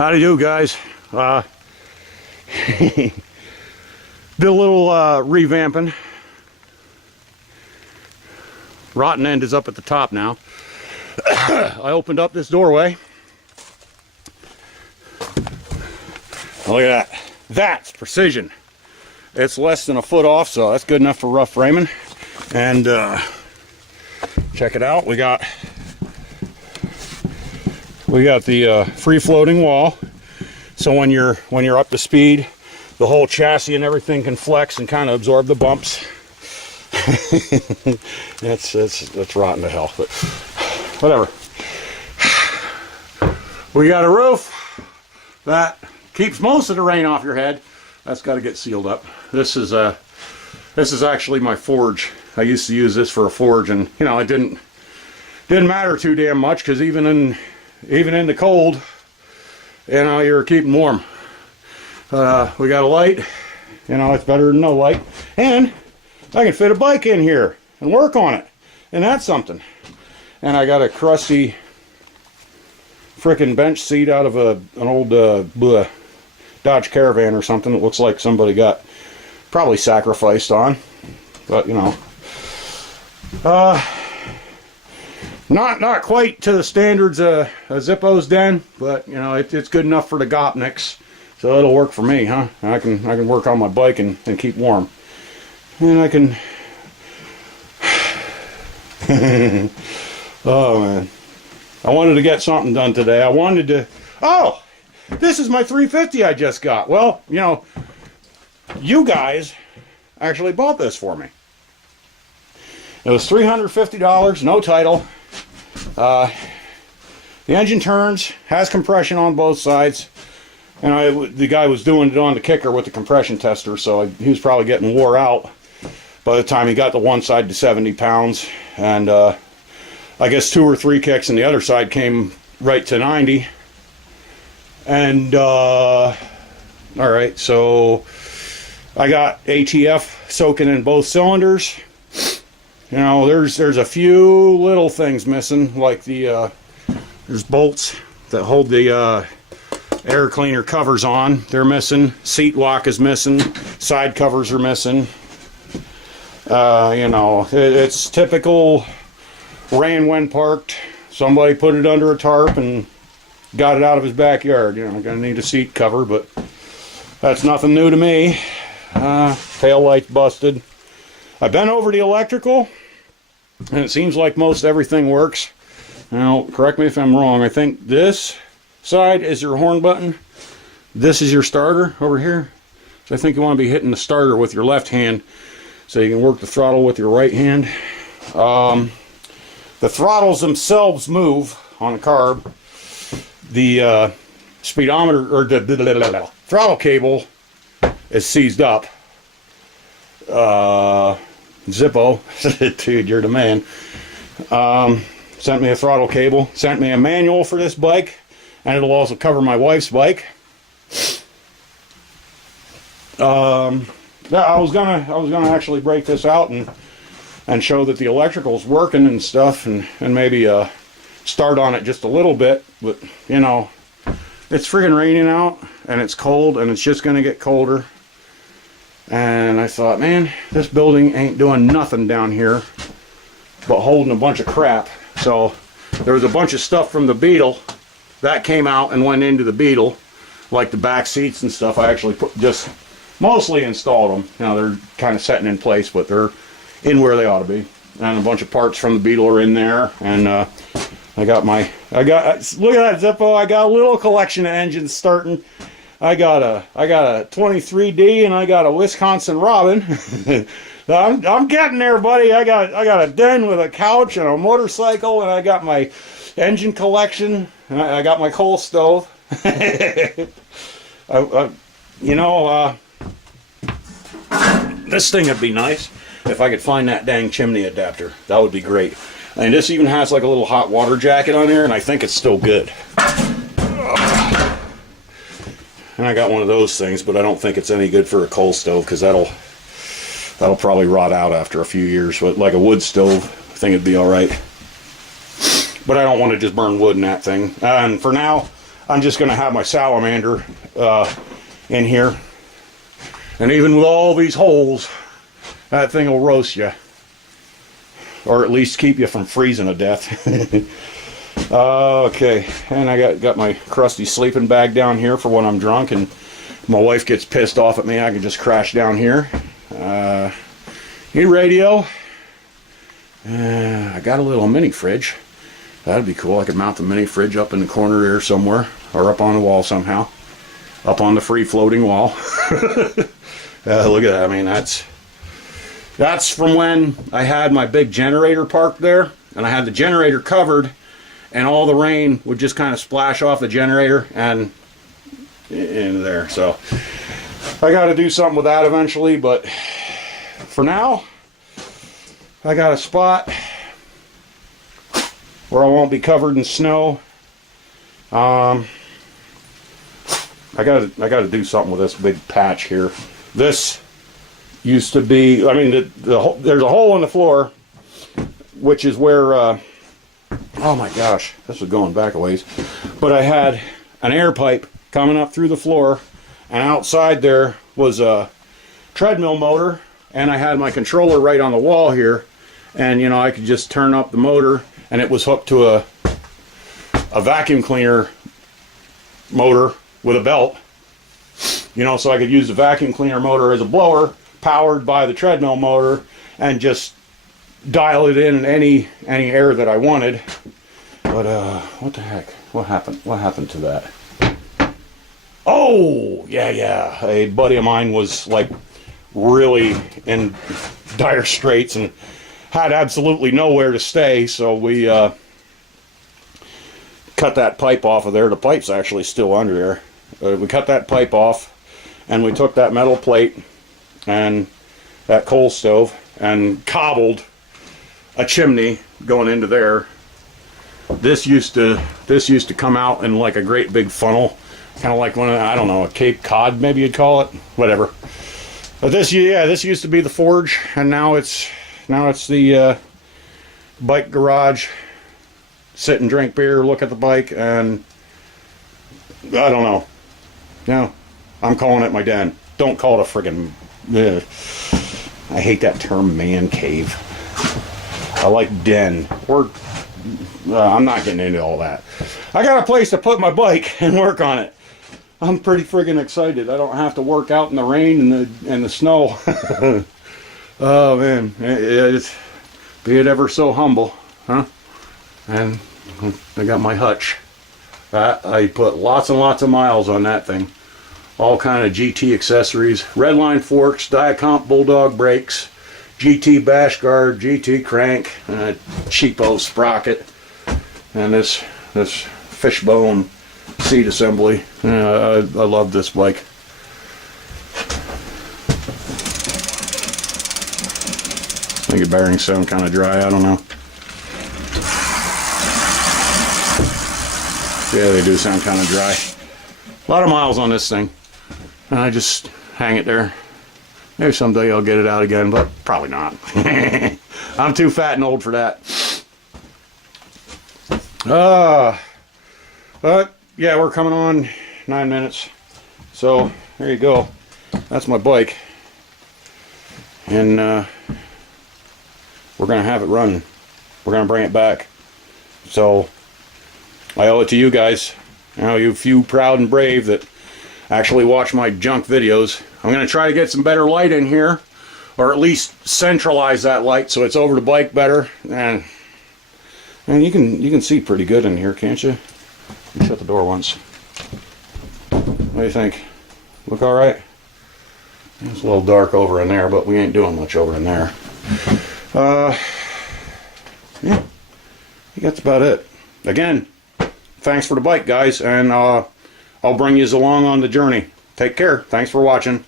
How do you do, guys? Did a little revamping. Rotten end is up at the top now. I opened up this doorway. Look at that. That's precision. It's less than a foot off, so that's good enough for rough framing. And check it out. We got the free-floating wall. So when you're up to speed, the whole chassis and everything can flex and kind of absorb the bumps. That's rotten to hell, but whatever. We got a roof that keeps most of the rain off your head. That's got to get sealed up. This is actually my forge. I used to use this for a forge, and you know, it didn't matter too damn much, because even in the cold, you know, you're keeping warm. We got a light. You know, it's better than no light. And I can fit a bike in here and work on it. And that's something. And I got a crusty frickin' bench seat out of an old Dodge Caravan or something. It looks like somebody got probably sacrificed on. But, you know. Not quite to the standards of Zippo's den, but you know, it's good enough for the Gopniks, so it'll work for me, huh? I can work on my bike and keep warm, and I can. Oh man, I wanted to get something done today. I wanted to. Oh, this is my 350 I just got. Well, you know, you guys actually bought this for me. It was $350, no title. The engine turns, has compression on both sides, and the guy was doing it on the kicker with the compression tester, so he was probably getting wore out by the time he got the one side to 70 pounds, and I guess 2 or 3 kicks and the other side came right to 90. And alright, so I got ATF soaking in both cylinders. You know, there's a few little things missing, like there's bolts that hold the air cleaner covers on. They're missing. Seat lock is missing. Side covers are missing. You know, it's typical rain when parked. Somebody put it under a tarp and got it out of his backyard. You know, I'm gonna need a seat cover, but that's nothing new to me. Tail light's busted. I've been over the electrical, and it seems like most everything works. Now, correct me if I'm wrong. I think this side is your horn button. This is your starter over here. So I think you want to be hitting the starter with your left hand so you can work the throttle with your right hand. The throttles themselves move on the carb. The speedometer, or the throttle cable is seized up. Zippo, dude, you're the man. Sent me a throttle cable, sent me a manual for this bike, and it'll also cover my wife's bike. Yeah, I was gonna actually break this out and show that the electrical's working and stuff, and maybe start on it just a little bit, but you know, it's friggin' raining out and it's cold and it's just gonna get colder. And I thought, man, this building ain't doing nothing down here but holding a bunch of crap. So there was a bunch of stuff from the Beetle that came out and went into the Beetle, like the back seats and stuff. I actually just mostly installed them. You know, they're kind of setting in place, but they're in where they ought to be. And a bunch of parts from the Beetle are in there. And look at that Zippo. I got a little collection of engines starting. I got a 23D and I got a Wisconsin Robin. I'm getting there, buddy. I got a den with a couch and a motorcycle, and I got my engine collection, and I got my coal stove. You know, this thing would be nice if I could find that dang chimney adapter. That would be great. And this even has like a little hot water jacket on there, and I think it's still good. And I got one of those things, but I don't think it's any good for a coal stove, because that'll probably rot out after a few years. But like a wood stove, I think it'd be all right. But I don't want to just burn wood in that thing. And for now, I'm just going to have my salamander in here. And even with all these holes, that thing will roast you. Or at least keep you from freezing to death. Okay, and I got my crusty sleeping bag down here for when I'm drunk and my wife gets pissed off at me. I can just crash down here. New radio. I got a little mini fridge. That'd be cool. I could mount the mini fridge up in the corner there somewhere, or up on the wall somehow. Up on the free floating wall. Look at that. I mean, that's from when I had my big generator parked there, and I had the generator covered, and all the rain would just kind of splash off the generator and into there. So I got to do something with that eventually, but for now, I got a spot where I won't be covered in snow. I got to do something with this big patch here. This used to be, I mean, there's a hole in the floor, which is where, oh my gosh, this was going back a ways. But I had an air pipe coming up through the floor, and outside there was a treadmill motor, and I had my controller right on the wall here, and you know, I could just turn up the motor, and it was hooked to a vacuum cleaner motor with a belt, you know, so I could use the vacuum cleaner motor as a blower, powered by the treadmill motor, and just dial it in any air that I wanted. But what the heck? What happened to that? Oh, yeah. A buddy of mine was like really in dire straits and had absolutely nowhere to stay, so we cut that pipe off of there. The pipe's actually still under there. We cut that pipe off, and we took that metal plate and that coal stove and cobbled a chimney going into there. This used to come out in like a great big funnel, kind of like one of, I don't know, a Cape Cod maybe you'd call it, whatever. But this used to be the forge, and now it's the bike garage. Sit and drink beer, look at the bike, and I don't know. No, I'm calling it my den. Don't call it a friggin'. I hate that term, man cave. I like den. I'm not getting into all that. I got a place to put my bike and work on it. I'm pretty friggin' excited. I don't have to work out in the rain and the snow. Oh man, be it ever so humble, huh? And I got my hutch. I put lots and lots of miles on that thing. All kind of GT accessories, redline forks, Diacomp Bulldog brakes, GT bash guard, GT crank, and a cheapo sprocket, and this fishbone seat assembly. I love this bike. I think the bearings sound kind of dry. I don't know. Yeah, they do sound kind of dry. A lot of miles on this thing. And I just hang it there. Maybe someday I'll get it out again, but probably not. I'm too fat and old for that. But yeah, we're coming on 9 minutes. So there you go. That's my bike. And we're going to have it running. We're going to bring it back. So I owe it to you guys. You know, you few proud and brave that actually watch my junk videos. I'm going to try to get some better light in here, or at least centralize that light so it's over the bike better. And you can see pretty good in here, can't you? Let me shut the door once. What do you think? Look all right? It's a little dark over in there, but we ain't doing much over in there. Yeah, I think that's about it. Again, thanks for the bike, guys, and I'll bring you along on the journey. Take care. Thanks for watching.